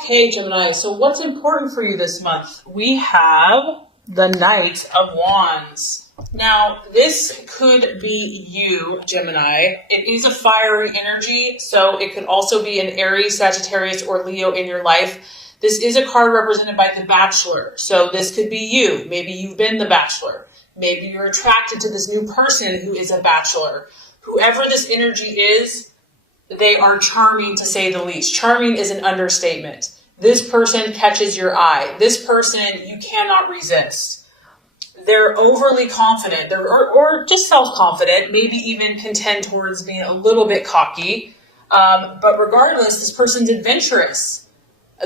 Okay, Gemini, so what's important for you this month? We have the Knight of Wands. Now, this could be you, Gemini. It is a fiery energy, so it could also be an Aries, Sagittarius, or Leo in your life. This is a card represented by the Bachelor, so this could be you. Maybe you've been the Bachelor. Maybe you're attracted to this new person who is a Bachelor. Whoever this energy is, they are charming, to say the least. Charming is an understatement. This person catches your eye. This person you cannot resist. They're overly confident, or just self-confident, maybe even can tend towards being a little bit cocky. But regardless, this person's adventurous.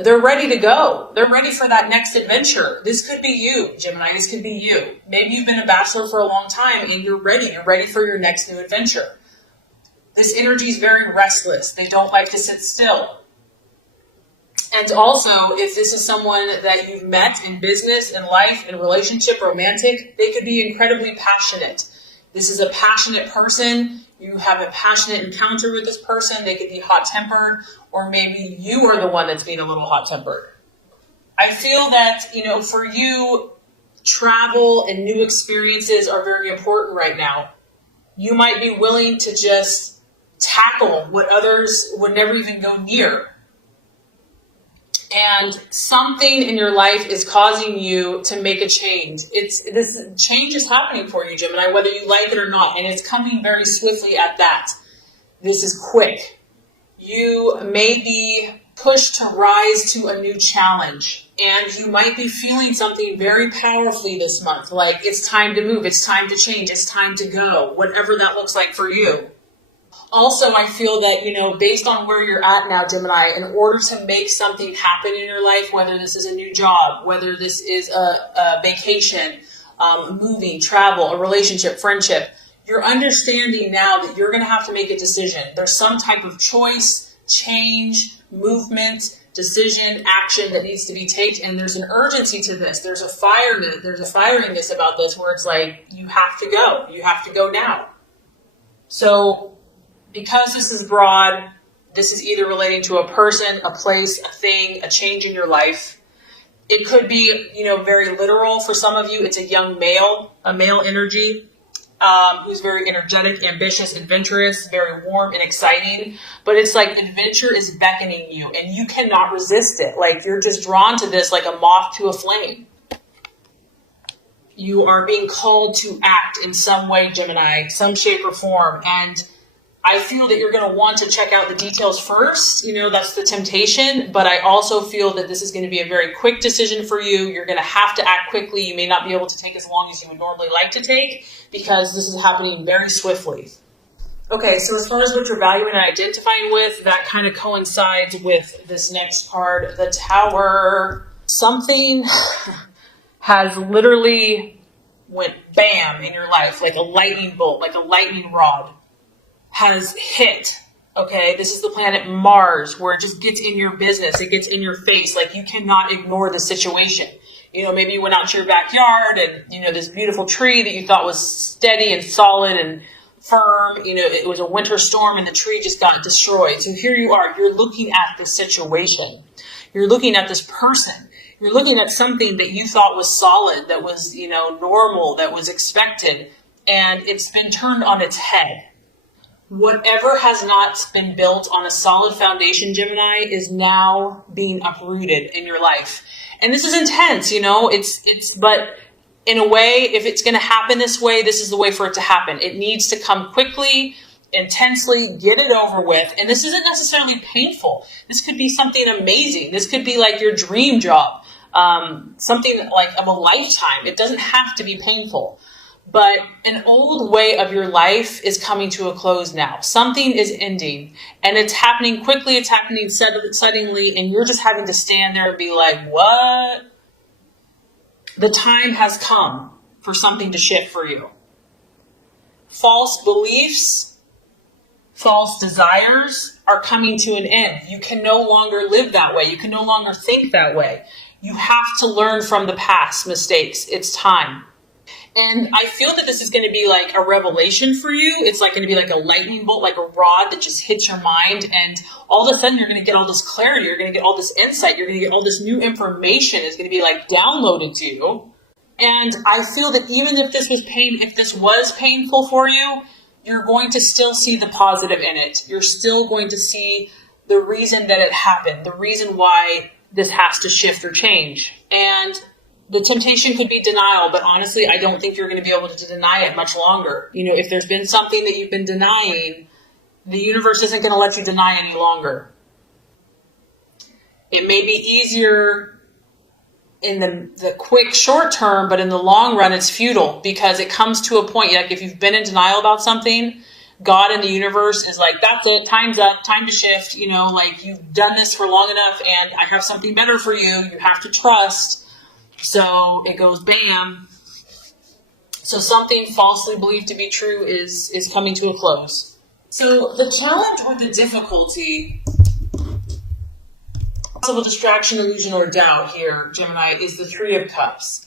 They're ready to go. They're ready for that next adventure. This could be you, Gemini. This could be you. Maybe you've been a Bachelor for a long time and you're ready. You're ready for your next new adventure. This energy is very restless. They don't like to sit still. And also, if this is someone that you've met in business, in life, in relationship, romantic, they could be incredibly passionate. This is a passionate person. You have a passionate encounter with this person. They could be hot-tempered, or maybe you are the one that's being a little hot-tempered. I feel that, for you, travel and new experiences are very important right now. You might be willing to just tackle what others would never even go near. And something in your life is causing you to make a change. This change is happening for you, Gemini, whether you like it or not. And it's coming very swiftly at that. This is quick. You may be pushed to rise to a new challenge. And you might be feeling something very powerfully this month. Like it's time to move. It's time to change. It's time to go. Whatever that looks like for you. Also, I feel that, based on where you're at now, Gemini, in order to make something happen in your life, whether this is a new job, whether this is a vacation, moving, travel, a relationship, friendship, you're understanding now that you're going to have to make a decision. There's some type of choice, change, movement, decision, action that needs to be taken. And there's an urgency to this. There's a firiness about this where it's like, you have to go. You have to go now. So, because this is broad, this is either relating to a person, a place, a thing, a change in your life. It could be, very literal. For some of you, it's a young male, a male energy, who's very energetic, ambitious, adventurous, very warm and exciting. But it's like adventure is beckoning you and you cannot resist it. Like you're just drawn to this like a moth to a flame. You are being called to act in some way, Gemini, some shape or form. And I feel that you're going to want to check out the details first. That's the temptation. But I also feel that this is going to be a very quick decision for you. You're going to have to act quickly. You may not be able to take as long as you would normally like to take because this is happening very swiftly. Okay, so as far as what you're valuing and identifying with, that kind of coincides with this next card, the Tower. Something has literally went bam in your life, like a lightning bolt, like a lightning rod. Has hit, okay? This is the planet Mars, where it just gets in your business. It gets in your face. Like, you cannot ignore the situation. Maybe you went out to your backyard and, this beautiful tree that you thought was steady and solid and firm, it was a winter storm and the tree just got destroyed. So here you are. You're looking at the situation. You're looking at this person. You're looking at something that you thought was solid, that was, normal, that was expected, and it's been turned on its head. Whatever has not been built on a solid foundation, Gemini, is now being uprooted in your life. And this is intense, but in a way, if it's going to happen this way, this is the way for it to happen. It needs to come quickly, intensely, get it over with. And this isn't necessarily painful. This could be something amazing. This could be like your dream job, something like of a lifetime. It doesn't have to be painful. But an old way of your life is coming to a close now. Something is ending and it's happening quickly. It's happening suddenly and you're just having to stand there and be like, what? The time has come for something to shift for you. False beliefs, false desires are coming to an end. You can no longer live that way. You can no longer think that way. You have to learn from the past mistakes. It's time. And I feel that this is going to be like a revelation for you. It's like going to be like a lightning bolt, like a rod that just hits your mind. And all of a sudden you're going to get all this clarity. You're going to get all this insight. You're going to get all this new information. It's going to be like downloaded to you. And I feel that even if this was painful for you, you're going to still see the positive in it. You're still going to see the reason that it happened, the reason why this has to shift or change. And the temptation could be denial, but honestly, I don't think you're going to be able to deny it much longer. You know, if there's been something that you've been denying, the universe isn't going to let you deny any longer. It may be easier in the quick short term, but in the long run, it's futile because it comes to a point, like if you've been in denial about something, God and the universe is like, that's it, time's up, time to shift. You know, like you've done this for long enough and I have something better for you. You have to trust. So it goes bam. So something falsely believed to be true is coming to a close. So the challenge or the difficulty, possible distraction, illusion, or doubt here, Gemini, is the Three of Cups.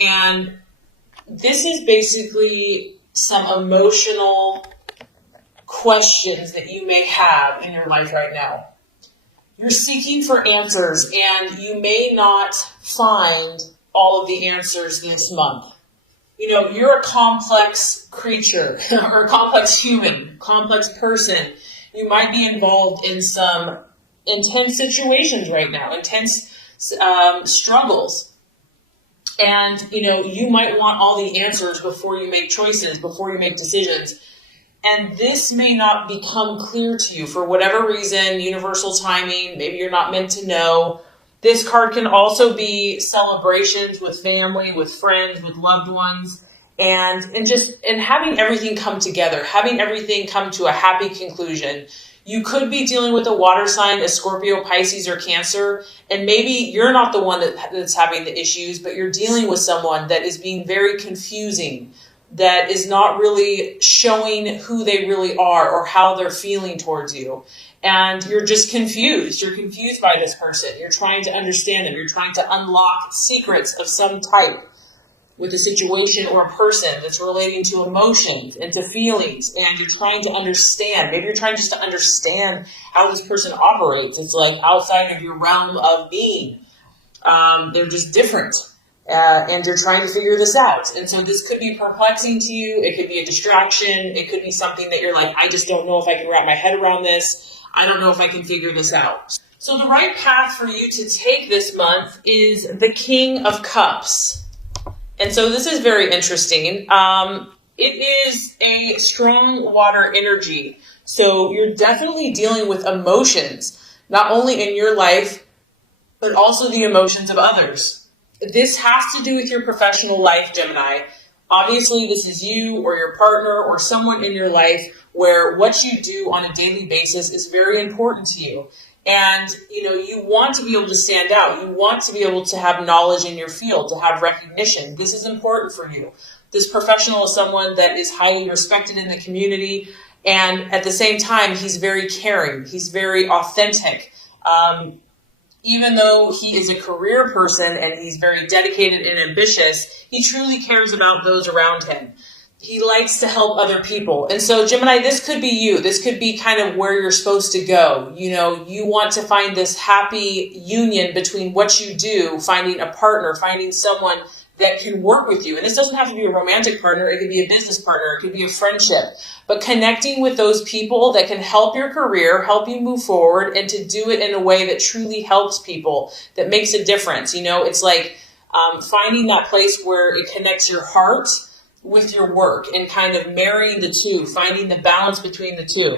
And this is basically some emotional questions that you may have in your life right now. You're seeking for answers and you may not find all of the answers this month. You know, you're a complex creature or a complex human, complex person. You might be involved in some intense situations right now, intense struggles. And, you know, you might want all the answers before you make choices, before you make decisions. And this may not become clear to you for whatever reason, universal timing, maybe you're not meant to know. This card can also be celebrations with family, with friends, with loved ones, and having everything come together, having everything come to a happy conclusion. You could be dealing with a water sign, a Scorpio, Pisces, or Cancer, and maybe you're not the one that's having the issues, but you're dealing with someone that is being very confusing, that is not really showing who they really are or how they're feeling towards you. And you're just confused. You're confused by this person. You're trying to understand them. You're trying to unlock secrets of some type with a situation or a person that's relating to emotions and to feelings. And you're trying to understand. Maybe you're trying just to understand how this person operates. It's like outside of your realm of being. They're just different. And you're trying to figure this out. And so this could be perplexing to you. It could be a distraction. It could be something that you're like, I just don't know if I can wrap my head around this. I don't know if I can figure this out. So the right path for you to take this month is the King of Cups. And so this is very interesting. It is a strong water energy. So you're definitely dealing with emotions, not only in your life, but also the emotions of others. This has to do with your professional life, Gemini. Obviously, this is you or your partner or someone in your life where what you do on a daily basis is very important to you. And, you know, you want to be able to stand out. You want to be able to have knowledge in your field, to have recognition. This is important for you. This professional is someone that is highly respected in the community. And at the same time, he's very caring. He's very authentic. Even though he is a career person and he's very dedicated and ambitious, he truly cares about those around him. He likes to help other people. And so, Gemini, this could be you. This could be kind of where you're supposed to go. You know, you want to find this happy union between what you do, finding a partner, finding someone that can work with you. And this doesn't have to be a romantic partner. It could be a business partner. It could be a friendship. But connecting with those people that can help your career, help you move forward, and to do it in a way that truly helps people, that makes a difference. You know, it's like finding that place where it connects your heart with your work and kind of marrying the two, finding the balance between the two.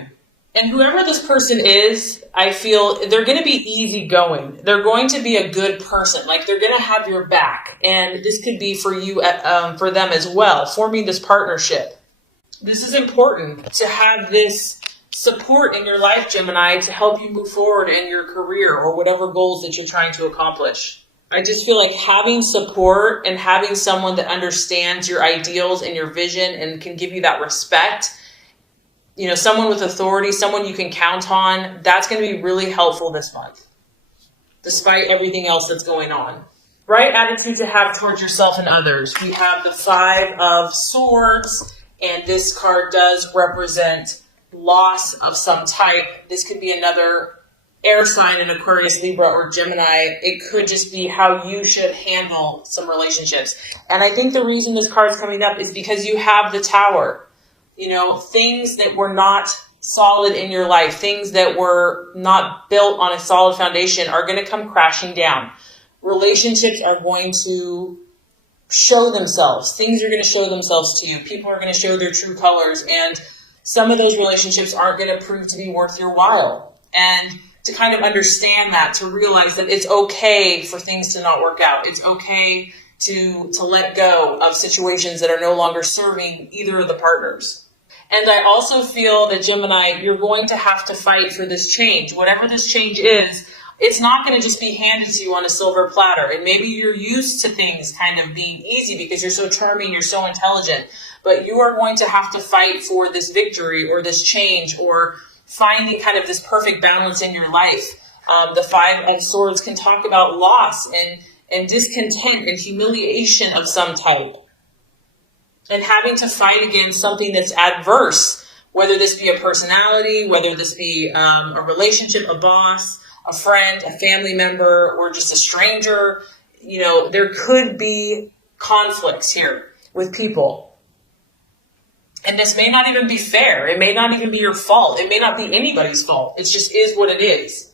And whoever this person is, I feel they're going to be easygoing. They're going to be a good person. Like they're going to have your back. And this could be for you, for them as well, forming this partnership. This is important to have this support in your life, Gemini, to help you move forward in your career or whatever goals that you're trying to accomplish. I just feel like having support and having someone that understands your ideals and your vision and can give you that respect, you know, someone with authority, someone you can count on, that's going to be really helpful this month, despite everything else that's going on. right attitude to have towards yourself and others. We have the Five of Swords, and this card does represent loss of some type. This could be another air sign in Aquarius, Libra, or Gemini. It could just be how you should handle some relationships. And I think the reason this card is coming up is because you have the Tower. You know, things that were not solid in your life, things that were not built on a solid foundation are going to come crashing down. Relationships are going to show themselves. Things are going to show themselves to you. People are going to show their true colors. And some of those relationships aren't going to prove to be worth your while. And to kind of understand that, to realize that it's okay for things to not work out. It's okay to let go of situations that are no longer serving either of the partners. And I also feel that, Gemini, you're going to have to fight for this change. Whatever this change is, it's not going to just be handed to you on a silver platter. And maybe you're used to things kind of being easy because you're so charming, you're so intelligent. But you are going to have to fight for this victory or this change or finding kind of this perfect balance in your life. The Five of Swords can talk about loss and discontent and humiliation of some type. And having to fight against something that's adverse, whether this be a personality, whether this be a relationship, a boss, a friend, a family member, or just a stranger. You know, there could be conflicts here with people. And this may not even be fair. It may not even be your fault. It may not be anybody's fault. It just is what it is.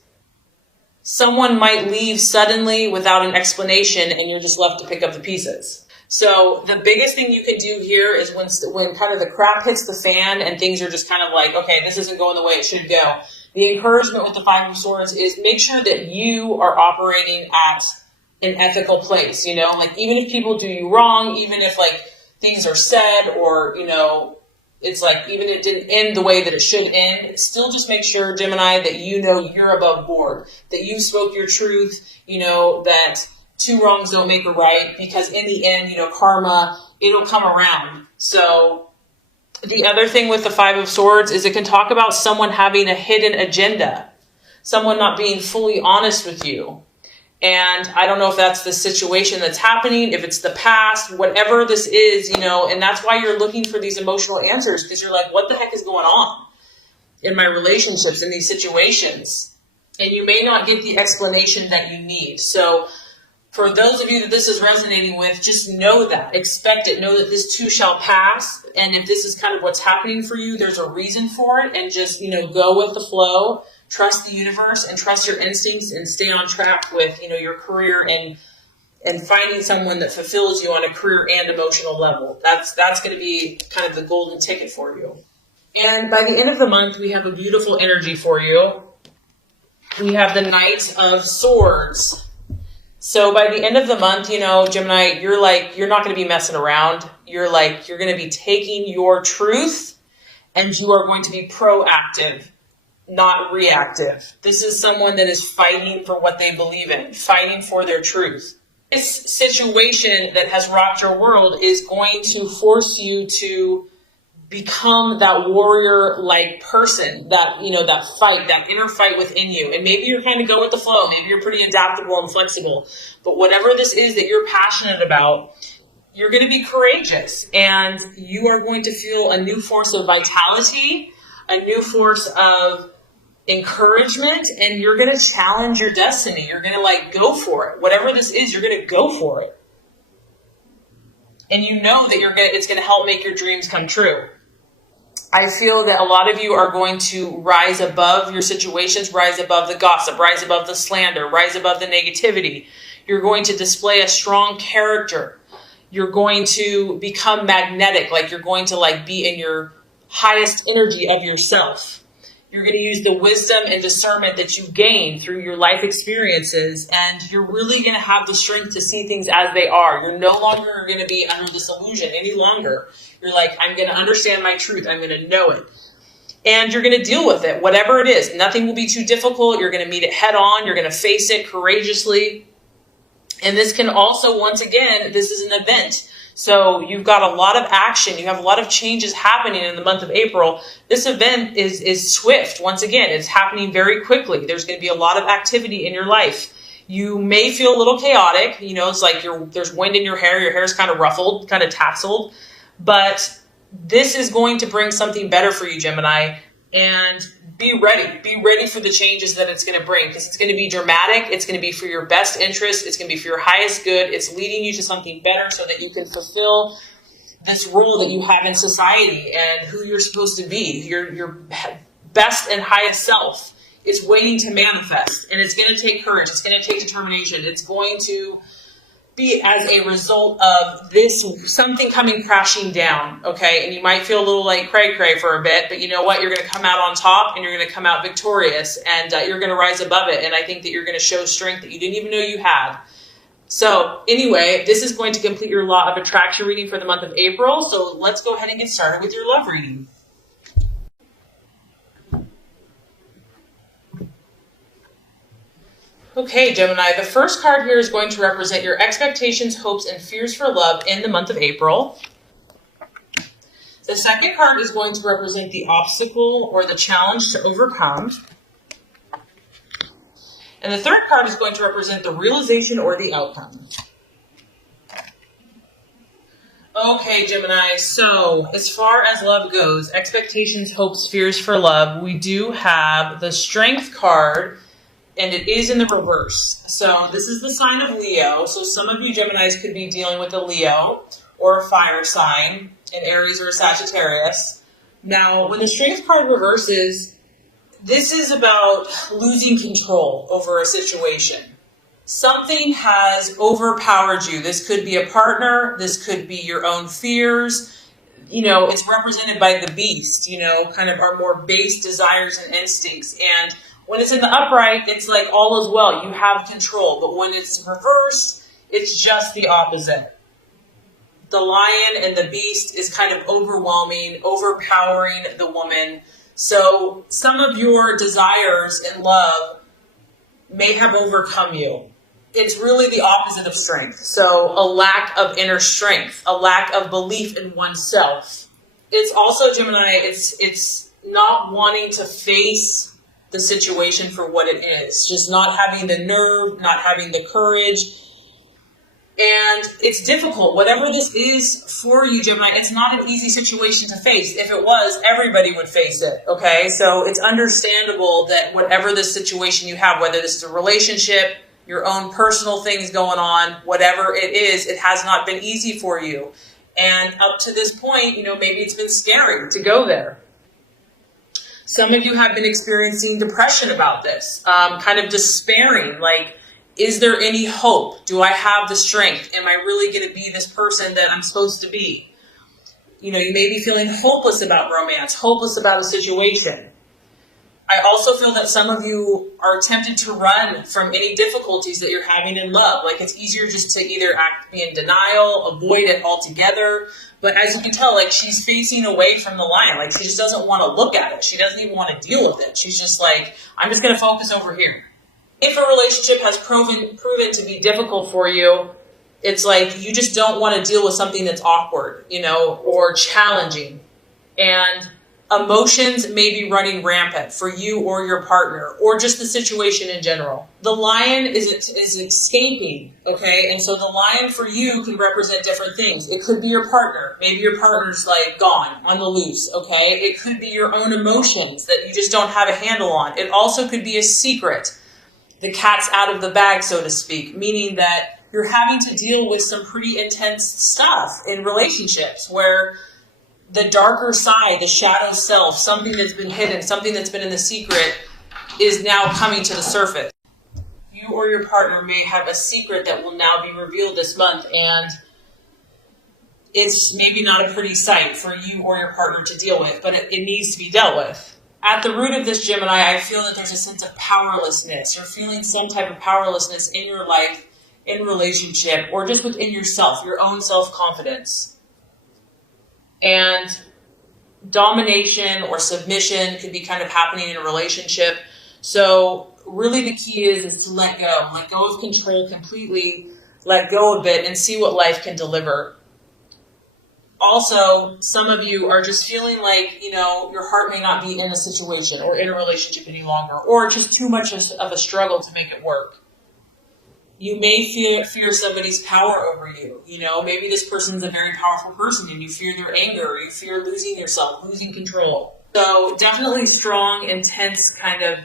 Someone might leave suddenly without an explanation and you're just left to pick up the pieces. So the biggest thing you could do here is when kind of the crap hits the fan and things are just kind of like, okay, this isn't going the way it should go. The encouragement with the Five of Swords is make sure that you are operating at an ethical place, you know, like even if people do you wrong, even if like things are said or, you know, it's like even if it didn't end the way that it should end, still just make sure, Gemini, that you know you're above board, that you spoke your truth, you know, that two wrongs don't make a right, because in the end, you know, karma, it'll come around. So the other thing with the Five of Swords is it can talk about someone having a hidden agenda, someone not being fully honest with you. And I don't know if that's the situation that's happening, if it's the past, whatever this is, you know, and that's why you're looking for these emotional answers, because you're like, what the heck is going on in my relationships, in these situations? And you may not get the explanation that you need. So for those of you that this is resonating with, just know that, expect it, know that this too shall pass. And if this is kind of what's happening for you, there's a reason for it, and just, you know, go with the flow. Trust the universe and trust your instincts and stay on track with, you know, your career and finding someone that fulfills you on a career and emotional level. That's going to be kind of the golden ticket for you. And by the end of the month, we have a beautiful energy for you. We have the Knight of Swords. So by the end of the month, you know, Gemini, you're not going to be messing around. You're going to be taking your truth and you are going to be proactive, not reactive. This is someone that is fighting for what they believe in, fighting for their truth. This situation that has rocked your world is going to force you to become that warrior-like person, that, you know, that fight, that inner fight within you. And maybe you're kind of go with the flow. Maybe you're pretty adaptable and flexible. But whatever this is that you're passionate about, you're going to be courageous. And you are going to feel a new force of vitality, a new force of encouragement, and you're going to challenge your destiny. You're going to go for it. Whatever this is, you're going to go for it. And you know that it's going to help make your dreams come true. I feel that a lot of you are going to rise above your situations, rise above the gossip, rise above the slander, rise above the negativity. You're going to display a strong character. You're going to become magnetic, you're going to be in your highest energy of yourself. You're going to use the wisdom and discernment that you gain through your life experiences, and you're really going to have the strength to see things as they are. You're no longer going to be under this illusion any longer. You're I'm going to understand my truth. I'm going to know it. And you're going to deal with it, whatever it is. Nothing will be too difficult. You're going to meet it head on. You're going to face it courageously. And this can also, once again, this is an event. So you've got a lot of action. You have a lot of changes happening in the month of April. This event is swift. Once again, it's happening very quickly. There's going to be a lot of activity in your life. You may feel a little chaotic. You know, it's like there's wind in your hair's kind of ruffled, kind of tasseled. But this is going to bring something better for you, Gemini. And be ready. Be ready for the changes that it's going to bring, because it's going to be dramatic. It's going to be for your best interest. It's going to be for your highest good. It's leading you to something better so that you can fulfill this role that you have in society and who you're supposed to be. Your best and highest self is waiting to manifest, and it's going to take courage. It's going to take determination. It's going to be as a result of this, something coming crashing down, okay? And you might feel a little like cray-cray for a bit, but you know what? You're going to come out on top, and you're going to come out victorious, and you're going to rise above it. And I think that you're going to show strength that you didn't even know you had. So anyway, this is going to complete your law of attraction reading for the month of April. So let's go ahead and get started with your love reading. Okay, Gemini, the first card here is going to represent your expectations, hopes, and fears for love in the month of April. The second card is going to represent the obstacle or the challenge to overcome. And the third card is going to represent the realization or the outcome. Okay, Gemini, so as far as love goes, expectations, hopes, fears for love, we do have the Strength card, and it is in the reverse. So this is the sign of Leo. So some of you Geminis could be dealing with a Leo or a fire sign, an Aries or a Sagittarius. Now, when the Strength card reverses, this is about losing control over a situation. Something has overpowered you. This could be a partner. This could be your own fears. You know, it's represented by the beast, you know, kind of our more base desires and instincts. And when it's in the upright, it's like all is well. You have control. But when it's reversed, it's just the opposite. The lion and the beast is kind of overwhelming, overpowering the woman. So some of your desires in love may have overcome you. It's really the opposite of strength. So a lack of inner strength, a lack of belief in oneself. It's also, Gemini, it's not wanting to face the situation for what it is. Just not having the nerve, not having the courage. And it's difficult. Whatever this is for you, Gemini, it's not an easy situation to face. If it was, everybody would face it, okay? So it's understandable that whatever this situation you have, whether this is a relationship, your own personal things going on, whatever it is, it has not been easy for you. And up to this point, you know, maybe it's been scary to go there. Some of you have been experiencing depression about this, kind of despairing, like, is there any hope? Do I have the strength? Am I really going to be this person that I'm supposed to be? You know, you may be feeling hopeless about romance, hopeless about a situation. I also feel that some of you are tempted to run from any difficulties that you're having in love. Like, it's easier just to either be in denial, avoid it altogether. But as you can tell, like, she's facing away from the lion. Like, she just doesn't want to look at it. She doesn't even want to deal with it. She's just like, I'm just going to focus over here. If a relationship has proven to be difficult for you, it's like you just don't want to deal with something that's awkward, you know, or challenging. And emotions may be running rampant for you or your partner, or just the situation in general. The lion is escaping, okay? And so the lion for you can represent different things. It could be your partner. Maybe your partner's like gone, on the loose, okay? It could be your own emotions that you just don't have a handle on. It also could be a secret. The cat's out of the bag, so to speak, meaning that you're having to deal with some pretty intense stuff in relationships where the darker side, the shadow self, something that's been hidden, something that's been in the secret is now coming to the surface. You or your partner may have a secret that will now be revealed this month, and it's maybe not a pretty sight for you or your partner to deal with, but it needs to be dealt with. At the root of this, Gemini, I feel that there's a sense of powerlessness. You're feeling some type of powerlessness in your life, in relationship, or just within yourself, your own self-confidence. And domination or submission could be kind of happening in a relationship. So really the key is to let go of control completely, let go of it, and see what life can deliver. Also, some of you are just feeling like, you know, your heart may not be in a situation or in a relationship any longer, or just too much of a struggle to make it work. You may fear somebody's power over you. You know, maybe this person's a very powerful person and you fear their anger, or you fear losing yourself, losing control. So definitely strong, intense kind of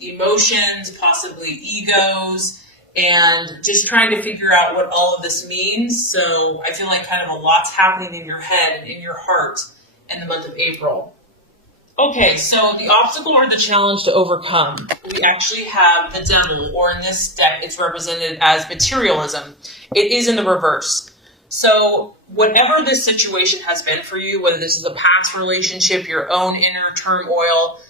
emotions, possibly egos, and just trying to figure out what all of this means. So I feel like kind of a lot's happening in your head and in your heart in the month of April. Okay, so the obstacle or the challenge to overcome, we actually have the devil, or in this deck, it's represented as materialism. It is in the reverse. So whatever this situation has been for you, whether this is a past relationship, your own inner turmoil,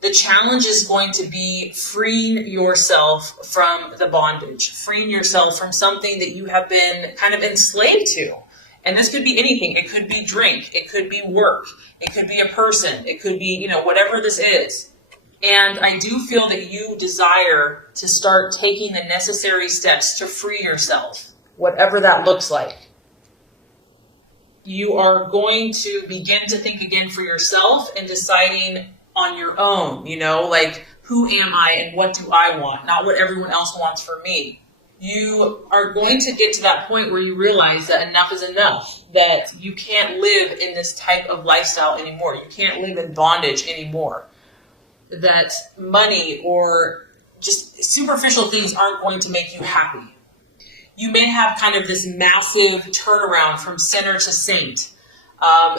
the challenge is going to be freeing yourself from the bondage, freeing yourself from something that you have been kind of enslaved to. And this could be anything. It could be drink. It could be work. It could be a person. It could be, you know, whatever this is. And I do feel that you desire to start taking the necessary steps to free yourself, whatever that looks like. You are going to begin to think again for yourself and deciding on your own, you know, like, who am I and what do I want? Not what everyone else wants for me. You are going to get to that point where you realize that enough is enough, that you can't live in this type of lifestyle anymore. You can't live in bondage anymore. That money or just superficial things aren't going to make you happy. You may have kind of this massive turnaround from sinner to saint.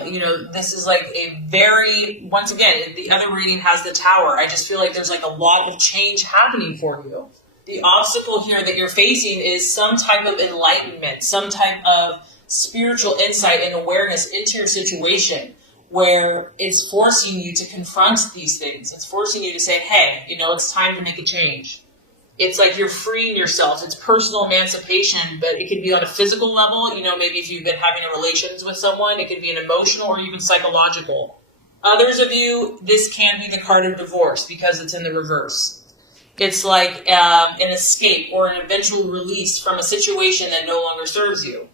You know, this is like a very, once again, the other reading has the Tower. I just feel like there's like a lot of change happening for you. The obstacle here that you're facing is some type of enlightenment, some type of spiritual insight and awareness into your situation, where it's forcing you to confront these things. It's forcing you to say, hey, you know, it's time to make a change. It's like you're freeing yourself. It's personal emancipation, but it could be on a physical level. You know, maybe if you've been having relations with someone, it could be an emotional or even psychological. Others of you, this can be the card of divorce because it's in the reverse. It's like an escape or an eventual release from a situation that no longer serves you.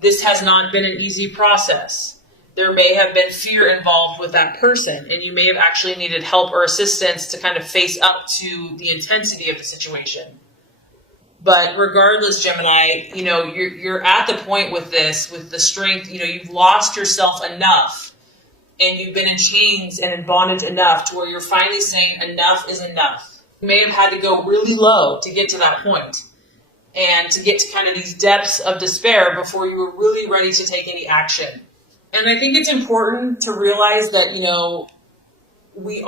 This has not been an easy process. There may have been fear involved with that person, and you may have actually needed help or assistance to kind of face up to the intensity of the situation. But regardless, Gemini, you know, you're at the point with this, with the strength, you know, you've lost yourself enough, and you've been in chains and in bondage enough to where you're finally saying enough is enough. You may have had to go really low to get to that point and to get to kind of these depths of despair before you were really ready to take any action. And I think it's important to realize that, you know, we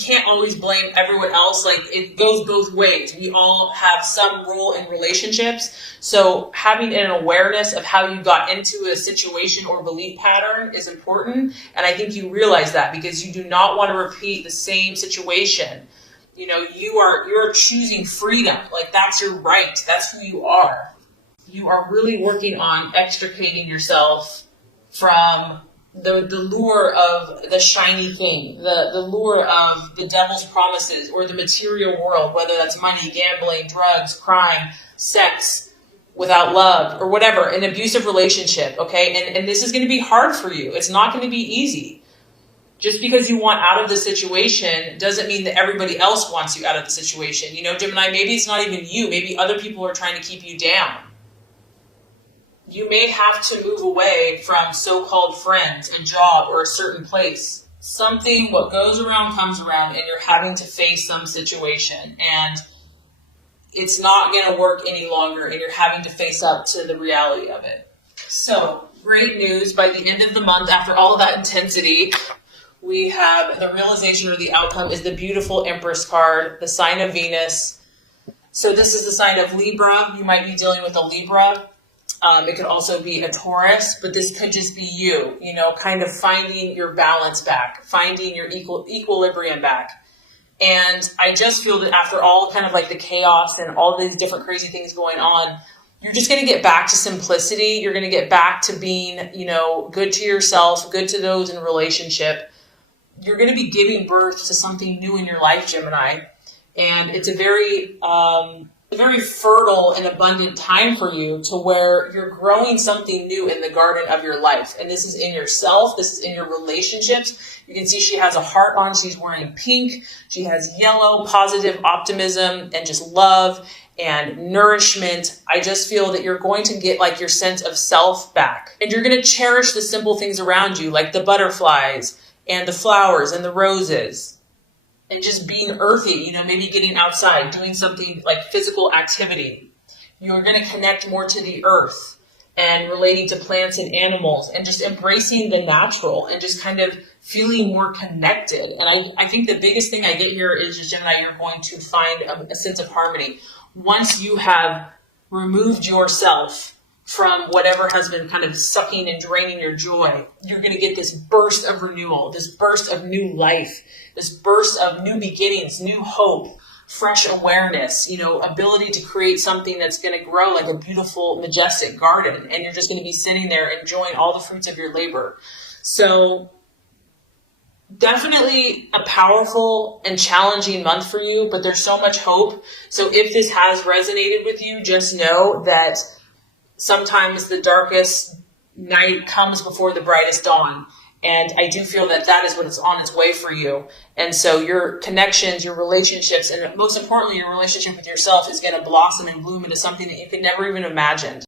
can't always blame everyone else. Like, it goes both ways. We all have some role in relationships. So having an awareness of how you got into a situation or belief pattern is important. And I think you realize that because you do not want to repeat the same situation. You know, you're choosing freedom. Like, that's your right. That's who you are. You are really working on extricating yourself from the lure of the shiny thing, the lure of the devil's promises or the material world, whether that's money, gambling, drugs, crime, sex without love, or whatever, an abusive relationship, okay? And this is going to be hard for you. It's not going to be easy. Just because you want out of the situation doesn't mean that everybody else wants you out of the situation. You know, Gemini, maybe it's not even you. Maybe other people are trying to keep you down. You may have to move away from so-called friends, a job, or a certain place. Something, what goes around comes around, and you're having to face some situation. And it's not going to work any longer, and you're having to face up to the reality of it. So, great news. By the end of the month, after all of that intensity, we have the realization or the outcome is the beautiful Empress card, the sign of Venus. So this is the sign of Libra. You might be dealing with a Libra. It could also be a Taurus, but this could just be you, you know, kind of finding your balance back, finding your equilibrium back. And I just feel that after all kind of like the chaos and all these different crazy things going on, you're just going to get back to simplicity. You're going to get back to being, you know, good to yourself, good to those in relationship. You're going to be giving birth to something new in your life, Gemini. And it's a very fertile and abundant time for you to where you're growing something new in the garden of your life. And this is in yourself. This is in your relationships. You can see she has a heart on. She's wearing pink. She has yellow, positive optimism and just love. and nourishment. I just feel that you're going to get like your sense of self back, and you're going to cherish the simple things around you, like the butterflies and the flowers and the roses, and just being earthy, you know, maybe getting outside, doing something like physical activity. You're going to connect more to the earth and relating to plants and animals, and just embracing the natural and just kind of feeling more connected. And I think the biggest thing I get here is just, Gemini, you're going to find a sense of harmony. Once you have removed yourself from whatever has been kind of sucking and draining your joy, you're going to get this burst of renewal, this burst of new life, this burst of new beginnings, new hope, fresh awareness, you know, ability to create something that's going to grow like a beautiful, majestic garden. And you're just going to be sitting there enjoying all the fruits of your labor. So definitely a powerful and challenging month for you, but there's so much hope. So if this has resonated with you, just know that sometimes the darkest night comes before the brightest dawn. And I do feel that that is what is on its way for you. And so your connections, your relationships, and most importantly, your relationship with yourself is going to blossom and bloom into something that you could never even imagine.